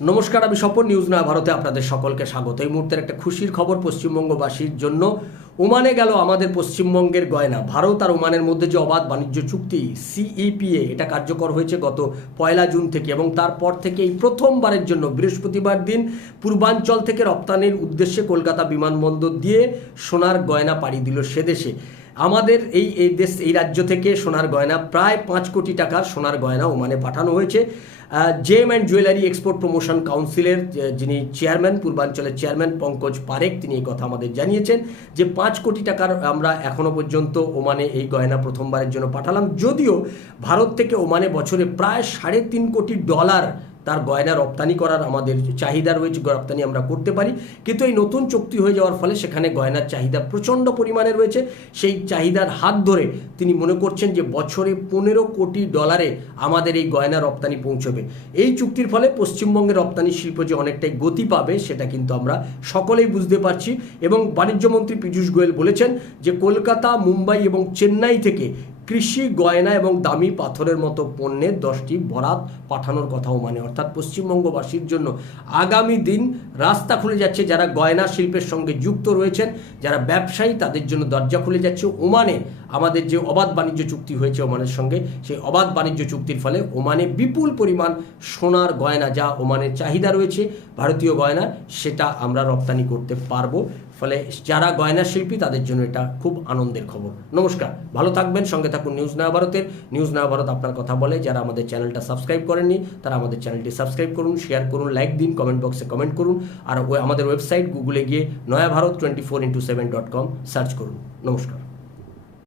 নমস্কার, আমি স্বপন। নিউজ নয়া ভারতে আপনাদের সকলকে স্বাগত। এই মুহূর্তের একটা খুশির খবর পশ্চিমবঙ্গবাসীর জন্য। ওমানে গেল আমাদের পশ্চিমবঙ্গের গয়না। ভারত আর ওমানের মধ্যে যে অবাধ বাণিজ্য চুক্তি সিইপিএ, এটা কার্যকর হয়েছে গত 1 জুন থেকে, এবং তারপর থেকে এই প্রথমবারের জন্য বৃহস্পতিবার দিন পূর্বাঞ্চল থেকে রপ্তানির উদ্দেশ্যে কলকাতা বিমানবন্দর দিয়ে সোনার গয়না পাড়ি দিল সেদেশে। আমাদের এই রাজ্য থেকে সোনার গয়না প্রায় 5 কোটি টাকার সোনার গয়না ওমানে পাঠানো হয়েছে। জেম অ্যান্ড জুয়েলারি এক্সপোর্ট প্রমোশন কাউন্সিলের যিনি চেয়ারম্যান, পূর্বাঞ্চলের চেয়ারম্যান পঙ্কজ পারেখ, তিনি এই কথা আমাদের জানিয়েছেন যে 5 কোটি টাকার আমরা এখনও পর্যন্ত ওমানে এই গয়না প্রথমবারের জন্য পাঠালাম। যদিও ভারত থেকে ওমানে বছরে প্রায় $3.5 কোটি তার গয়না রপ্তানি করার আমাদের চাহিদা রয়েছে, রপ্তানি আমরা করতে পারি। কিন্তু এই নতুন চুক্তি হয়ে যাওয়ার ফলে সেখানে গয়নার চাহিদা প্রচণ্ড পরিমাণে রয়েছে। সেই চাহিদার হাত ধরে তিনি মনে করছেন যে বছরে $15 কোটি আমাদের এই গয়না রপ্তানি পৌঁছবে। এই চুক্তির ফলে পশ্চিমবঙ্গের রপ্তানি শিল্প যে অনেকটাই গতি পাবে সেটা কিন্তু আমরা সকলেই বুঝতে পারছি। এবং বাণিজ্যমন্ত্রী পীযূষ গোয়েল বলেছেন যে কলকাতা, মুম্বাই এবং চেন্নাই থেকে কৃষি, গয়না এবং দামি পাথরের মতো পণ্যের 10টি বরাত পাঠানোর কথাও মানে, অর্থাৎ পশ্চিমবঙ্গবাসীর জন্য আগামী দিন রাস্তা খুলে যাচ্ছে। যারা গয়না শিল্পের সঙ্গে যুক্ত রয়েছেন, যারা ব্যবসায়ী, তাদের জন্য দরজা খুলে যাচ্ছে। ওমানে আমাদের যে অবাধ বাণিজ্য চুক্তি হয়েছে ওমানের সঙ্গে, সেই অবাধ বাণিজ্য চুক্তির ফলে ওমানে বিপুল পরিমাণ সোনার গয়না, যা ওমানের চাহিদা রয়েছে ভারতীয় গয়না, সেটা আমরা রপ্তানি করতে পারবো। ফলে যারা গয়না শিল্পী তাদের জন্য এটা খুব আনন্দের খবর। নমস্কার, ভালো থাকবেন, সঙ্গে থাকুন নিউজ নয়া ভারতের। নিউজ নয়া ভারত আপনার কথা বলে। যারা আমাদের চ্যানেলটা সাবস্ক্রাইব করেননি তারা আমাদের চ্যানেলটি সাবস্ক্রাইব করুন, শেয়ার করুন, লাইক দিন, কমেন্ট বক্সে কমেন্ট করুন। আর আমাদের ওয়েবসাইট গুগলে গিয়ে নয়াভারত 24x7.com সার্চ করুন। নমস্কার।